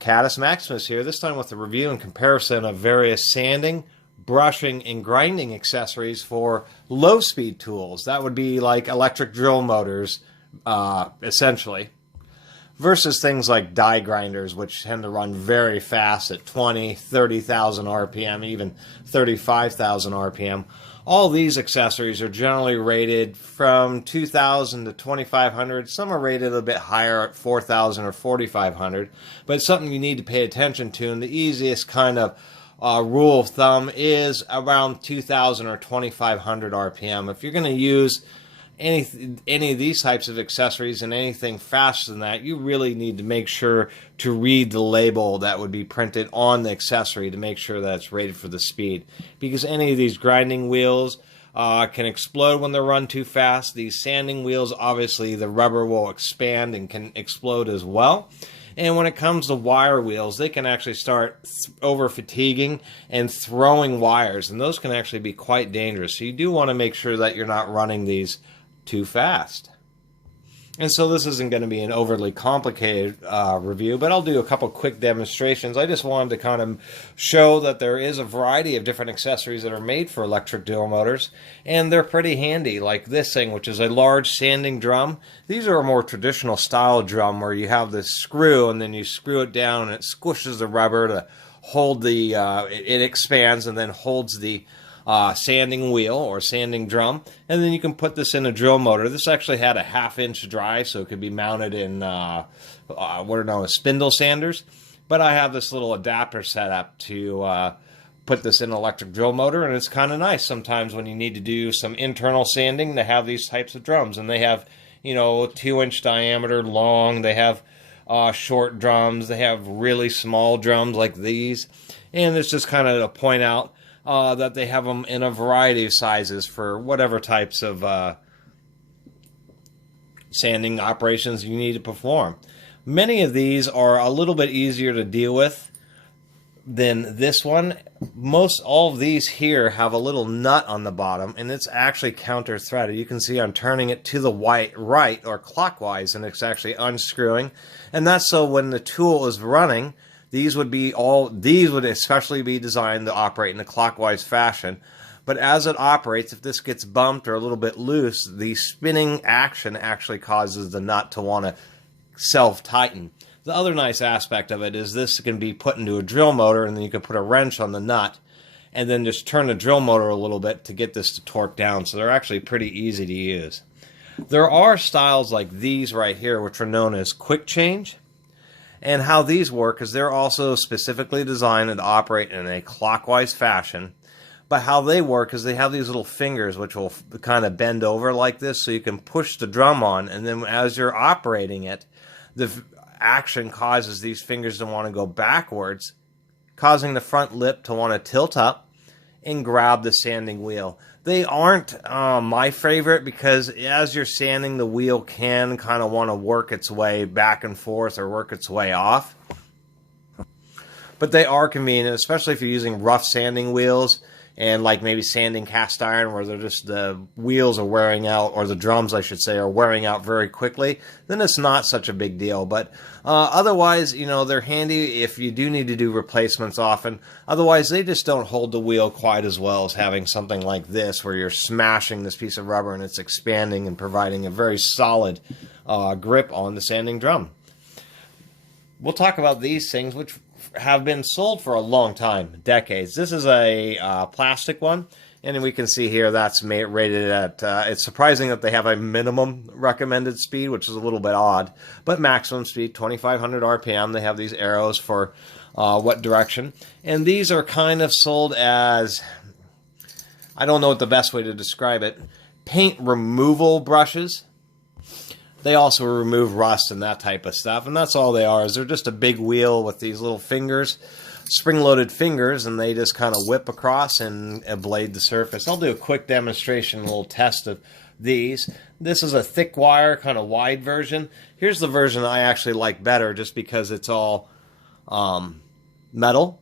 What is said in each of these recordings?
Catus Maximus here, this time with a review and comparison of various sanding, brushing, and grinding accessories for low-speed tools. That would be like electric drill motors, essentially, versus things like die grinders, which tend to run very fast at 20, 30,000 RPM, even 35,000 RPM. All these accessories are generally rated from 2,000 to 2,500. Some are rated a bit higher at 4,000 or 4,500. But it's something you need to pay attention to. And the easiest kind of rule of thumb is around 2,000 or 2,500 RPM. If you're going to use any of these types of accessories and anything faster than that, you really need to make sure to read the label that would be printed on the accessory to make sure that it's rated for the speed. Because any of these grinding wheels can explode when they're run too fast. These sanding wheels, obviously the rubber will expand and can explode as well. And when it comes to wire wheels, they can actually start over fatiguing and throwing wires, and those can actually be quite dangerous. So you do want to make sure that you're not running these too fast. And so this isn't going to be an overly complicated review, but I'll do a couple quick demonstrations. I just wanted to kind of show that there is a variety of different accessories that are made for electric drill motors, and they're pretty handy, like this thing, which is a large sanding drum. These are a more traditional style drum where you have this screw and then you screw it down and it squishes the rubber to hold the, it expands and then holds the sanding wheel or sanding drum, and then you can put this in a drill motor. This actually had a 1/2 inch drive, so it could be mounted in what are known as spindle sanders. But I have this little adapter set up to put this in an electric drill motor, and it's kind of nice sometimes when you need to do some internal sanding to have these types of drums. And they have, 2-inch diameter long. They have short drums. They have really small drums like these, and it's just kind of to point out that they have them in a variety of sizes for whatever types of sanding operations you need to perform. Many of these are a little bit easier to deal with than this one. All of these here have a little nut on the bottom, and it's actually counter-threaded. You can see I'm turning it to the right or clockwise, and it's actually unscrewing. And that's so when the tool is running, these would especially be designed to operate in a clockwise fashion. But as it operates, if this gets bumped or a little bit loose, the spinning action actually causes the nut to want to self-tighten. The other nice aspect of it is this can be put into a drill motor, and then you can put a wrench on the nut and then just turn the drill motor a little bit to get this to torque down. So they're actually pretty easy to use. There are styles like these right here, which are known as quick change. And how these work is they're also specifically designed to operate in a clockwise fashion. But how they work is they have these little fingers which will kind of bend over like this, so you can push the drum on, and then as you're operating it, the action causes these fingers to want to go backwards, causing the front lip to want to tilt up and grab the sanding wheel. They aren't my favorite because as you're sanding, the wheel can kind of want to work its way back and forth or work its way off. But they are convenient, especially if you're using rough sanding wheels and like maybe sanding cast iron where they're just the wheels are wearing out, or the drums I should say are wearing out very quickly. Then it's not such a big deal. But otherwise, they're handy if you do need to do replacements often. Otherwise, they just don't hold the wheel quite as well as having something like this where you're smashing this piece of rubber and it's expanding and providing a very solid grip on the sanding drum. We'll talk about these things, which have been sold for a long time, decades. This is a plastic one, and we can see here that's rated at, it's surprising that they have a minimum recommended speed, which is a little bit odd, but maximum speed, 2,500 RPM. They have these arrows for what direction, and these are kind of sold as, I don't know what the best way to describe it, paint removal brushes. They also remove rust and that type of stuff, and that's all they are. Is they're just a big wheel with these little fingers, spring-loaded fingers, and they just kind of whip across and blade the surface. I'll do a quick demonstration, a little test of these. This is a thick wire, kind of wide version. Here's the version I actually like better just because it's all metal.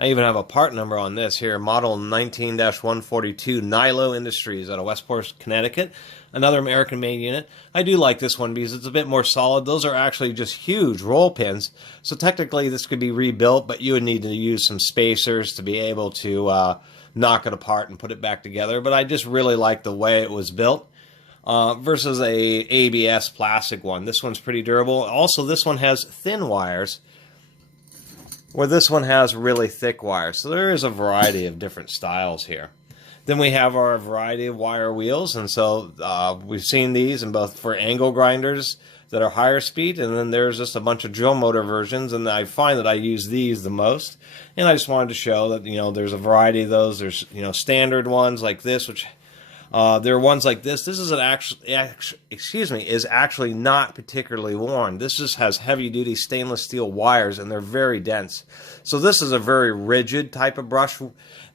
I even have a part number on this here, model 19-142, Nilo Industries out of Westport, Connecticut. Another American-made unit. I do like this one because it's a bit more solid. Those are actually just huge roll pins. So technically this could be rebuilt, but you would need to use some spacers to be able to knock it apart and put it back together. But I just really like the way it was built. Versus a ABS plastic one. This one's pretty durable. Also, this one has thin wires, where this one has really thick wires. So there is a variety of different styles here. Then we have our variety of wire wheels, and so we've seen these in both for angle grinders that are higher speed, and then there's just a bunch of drill motor versions, and I find that I use these the most. And I just wanted to show that, you know, there's a variety of those. There's, you know, standard ones like this, which there are ones like this. This is is actually not particularly worn. This just has heavy-duty stainless steel wires, and they're very dense. So this is a very rigid type of brush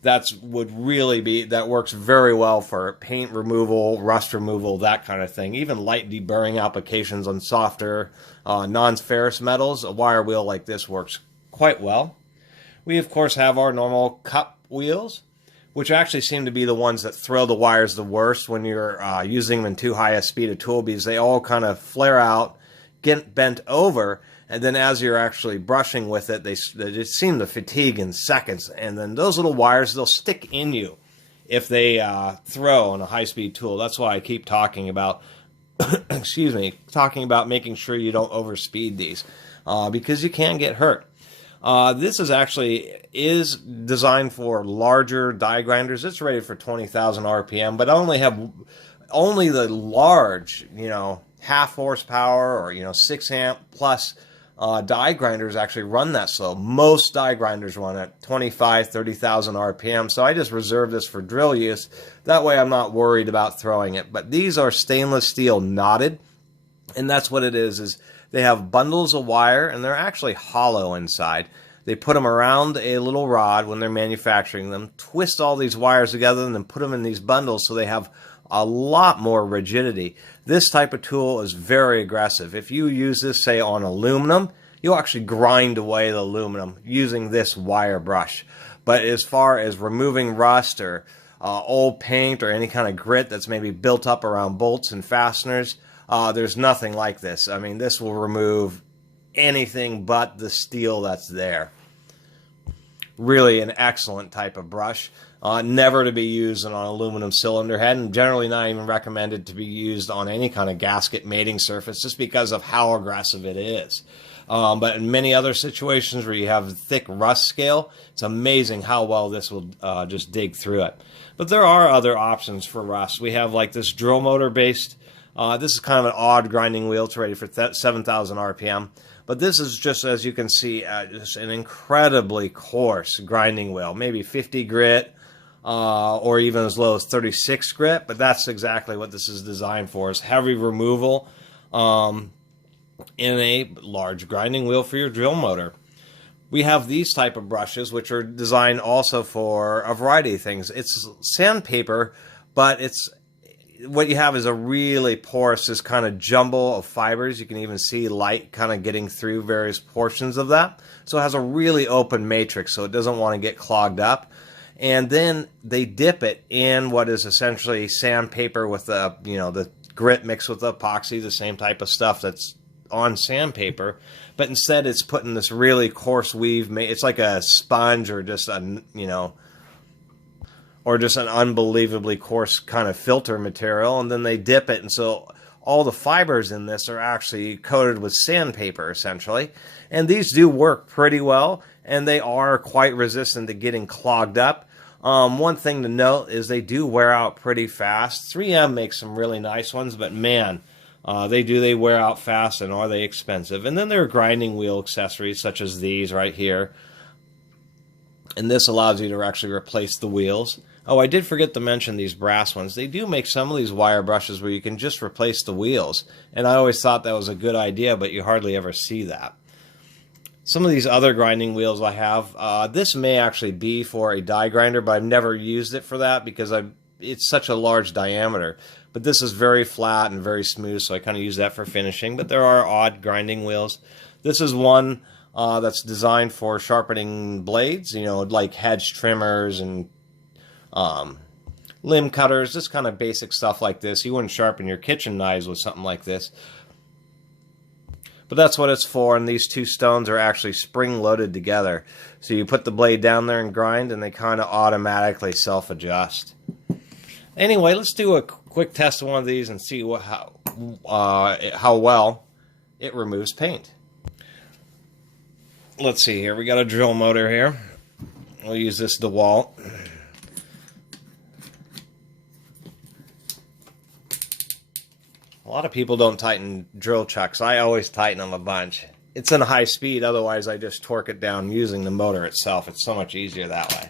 that works very well for paint removal, rust removal, that kind of thing. Even light deburring applications on softer, non-ferrous metals. A wire wheel like this works quite well. We, of course, have our normal cup wheels, which actually seem to be the ones that throw the wires the worst when you're using them in too high a speed of tool, because they all kind of flare out, get bent over, and then as you're actually brushing with it, they just seem to fatigue in seconds. And then those little wires, they'll stick in you if they throw on a high-speed tool. That's why I keep talking about, talking about making sure you don't overspeed these, because you can get hurt. This is designed for larger die grinders. It's rated for 20,000 RPM, but I only have the large, you know, half horsepower or, you know, 6 amp plus die grinders actually run that slow. Most die grinders run at 25, 30,000 RPM. So I just reserve this for drill use. That way I'm not worried about throwing it. But these are stainless steel knotted, and that's what it is they have bundles of wire, and they're actually hollow inside. They put them around a little rod when they're manufacturing them, twist all these wires together, and then put them in these bundles so they have a lot more rigidity. This type of tool is very aggressive. If you use this, say, on aluminum, you'll actually grind away the aluminum using this wire brush. But as far as removing rust or old paint or any kind of grit that's maybe built up around bolts and fasteners, there's nothing like this. I mean, this will remove anything but the steel that's there. Really an excellent type of brush. Never to be used on an aluminum cylinder head, and generally not even recommended to be used on any kind of gasket mating surface just because of how aggressive it is. But in many other situations where you have thick rust scale, it's amazing how well this will just dig through it. But there are other options for rust. We have like this drill motor based. This is kind of an odd grinding wheel. It's rated for 7,000 RPM. But this is just, as you can see, just an incredibly coarse grinding wheel. Maybe 50 grit or even as low as 36 grit. But that's exactly what this is designed for, is heavy removal in a large grinding wheel for your drill motor. We have these type of brushes, which are designed also for a variety of things. It's sandpaper, but what you have is a really porous, this kind of jumble of fibers. You can even see light kind of getting through various portions of that. So it has a really open matrix, so it doesn't want to get clogged up. And then they dip it in what is essentially sandpaper with the, you know, the grit mixed with epoxy, the same type of stuff that's on sandpaper. But instead it's put in this really coarse weave. It's like a sponge or just a, you know, or just an unbelievably coarse kind of filter material, and then they dip it, and so all the fibers in this are actually coated with sandpaper, essentially. And these do work pretty well, and they are quite resistant to getting clogged up. One thing to note is they do wear out pretty fast. 3M makes some really nice ones, but man, they wear out fast, and are they expensive. And then there are grinding wheel accessories such as these right here. And this allows you to actually replace the wheels. Oh, I did forget to mention these brass ones. They do make some of these wire brushes where you can just replace the wheels. And I always thought that was a good idea, but you hardly ever see that. Some of these other grinding wheels I have, this may actually be for a die grinder, but I've never used it for that because it's such a large diameter. But this is very flat and very smooth, so I kind of use that for finishing. But there are odd grinding wheels. This is one that's designed for sharpening blades, you know, like hedge trimmers and limb cutters, just kind of basic stuff like this. You wouldn't sharpen your kitchen knives with something like this. But that's what it's for, and these two stones are actually spring-loaded together. So you put the blade down there and grind, and they kind of automatically self-adjust. Anyway, let's do a quick test of one of these and see how well it removes paint. Let's see here. We got a drill motor here. We'll use this DeWalt. A lot of people don't tighten drill chucks. I always tighten them a bunch. It's in high speed, otherwise I just torque it down using the motor itself. It's so much easier that way.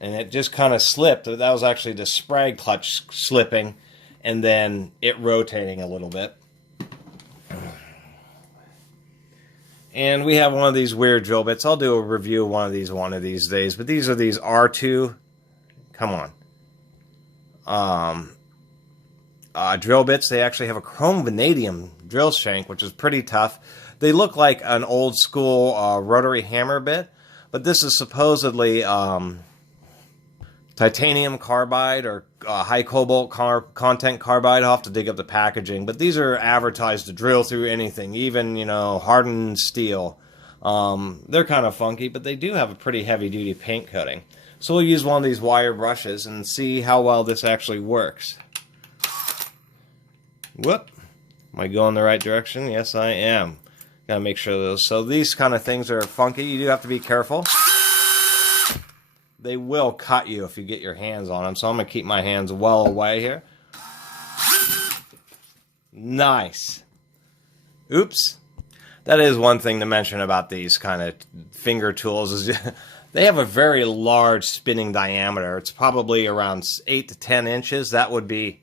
And it just kind of slipped. That was actually the sprag clutch slipping and then it rotating a little bit. And we have one of these weird drill bits. I'll do a review of one of these days. But these are these R2. Come on. Drill bits. They actually have a chrome vanadium drill shank, which is pretty tough. They look like an old school rotary hammer bit, but this is supposedly titanium carbide or high cobalt content carbide. I'll have to dig up the packaging, but these are advertised to drill through anything, even, you know, hardened steel. They're kind of funky, but they do have a pretty heavy duty paint coating. So we'll use one of these wire brushes and see how well this actually works. Whoop. Am I going the right direction? Yes, I am. Gotta make sure those. So these kind of things are funky. You do have to be careful. They will cut you if you get your hands on them. So I'm gonna keep my hands well away here. Nice. Oops. That is one thing to mention about these kind of finger tools is they have a very large spinning diameter. It's probably around 8 to 10 inches. That would be,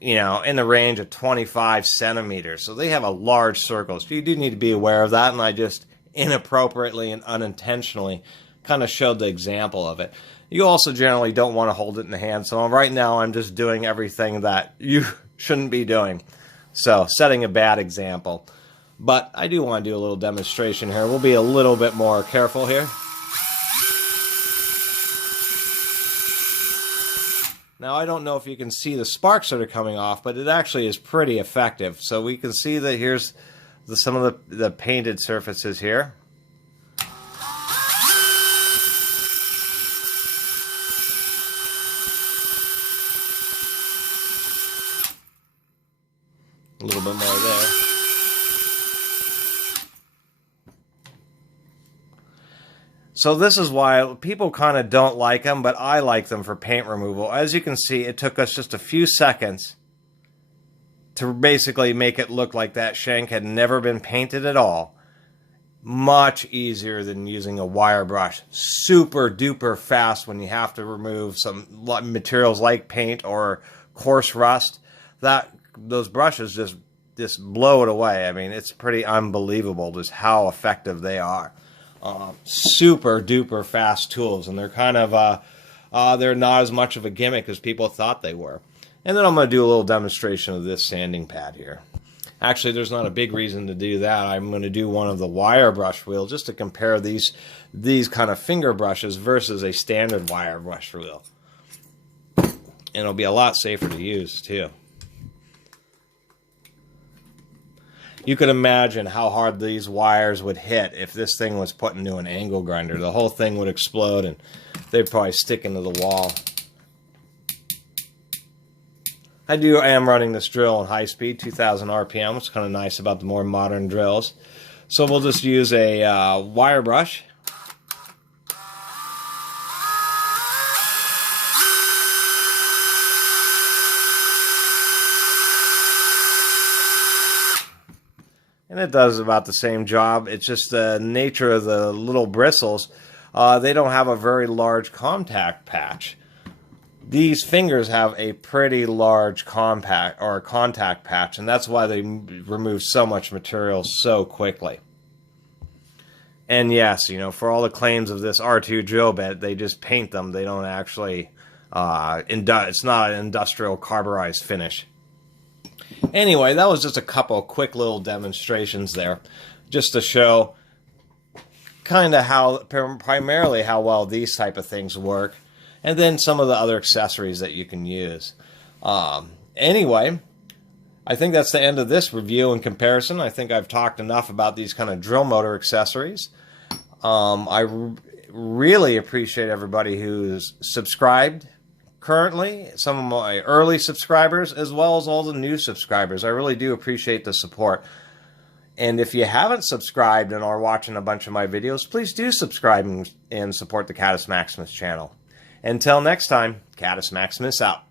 you know, in the range of 25 centimeters. So they have a large circle. So you do need to be aware of that. And I just inappropriately and unintentionally kind of showed the example of it. You also generally don't want to hold it in the hand. So right now I'm just doing everything that you shouldn't be doing. So setting a bad example. But I do want to do a little demonstration here. We'll be a little bit more careful here. Now, I don't know if you can see the sparks that are coming off, but it actually is pretty effective. So we can see that here's some of the painted surfaces here. A little bit more there. So this is why people kind of don't like them, but I like them for paint removal. As you can see, it took us just a few seconds to basically make it look like that shank had never been painted at all. Much easier than using a wire brush. Super duper fast when you have to remove some materials like paint or coarse rust. Those brushes just blow it away. I mean, it's pretty unbelievable just how effective they are. Super duper fast tools, and they're kind of they're not as much of a gimmick as people thought they were. And then I'm going to do a little demonstration of this sanding pad here. Actually, there's not a big reason to do that. I'm going to do one of the wire brush wheel just to compare these kind of finger brushes versus a standard wire brush wheel. And it'll be a lot safer to use too. You could imagine how hard these wires would hit if this thing was put into an angle grinder. The whole thing would explode and they'd probably stick into the wall. I am running this drill on high speed, 2000 RPM. What's kind of nice about the more modern drills. So we'll just use a wire brush. And it does about the same job. It's just the nature of the little bristles. They don't have a very large contact patch. These fingers have a pretty large contact patch, and that's why they remove so much material so quickly. And yes, you know, for all the claims of this R2 drill bit, they just paint them. They don't actually, it's not an industrial carburized finish. Anyway, that was just a couple of quick little demonstrations there, just to show kind of how, primarily how well these type of things work, and then some of the other accessories that you can use. Anyway, I think that's the end of this review and comparison. I think I've talked enough about these kind of drill motor accessories. I really appreciate everybody who's subscribed currently, some of my early subscribers, as well as all the new subscribers. I really do appreciate the support. And if you haven't subscribed and are watching a bunch of my videos, please do subscribe and support the Catus Maximus channel. Until next time, Catus Maximus out.